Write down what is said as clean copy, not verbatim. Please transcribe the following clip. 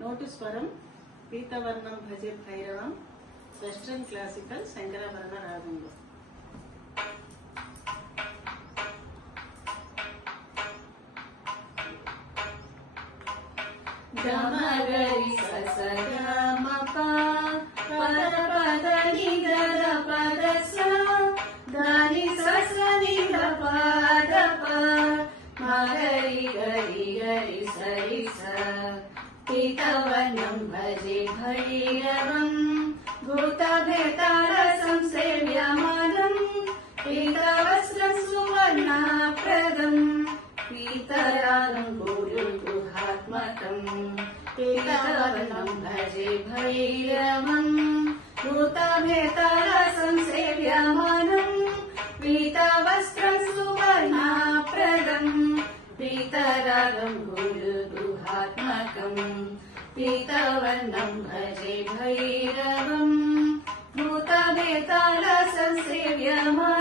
नोटुस्वरम पीतवर्णं भजे भैरवं western classical शंकराभरण रागंलो गमगरि सस गमप पद पद निधर पद स धनि सस निध पद प मगरि गरि गरि सरि स पीतवर्णं भजे भैरवं भूतभेतारसं सेव्यमानं पीतवस्त्रं सुवर्णाप्रदं पीतरागं गुरुगुहात्मकं पीतवर्णं भजे भैरवं भूतभेतारसं सेव्यमानं पीतवस्त्रं सुवर्णाप्रदं पीतरागं गुरुगुहात्मकं पीतवर्णं भजे भैरवं भूतभेतारसं सेव्यमानं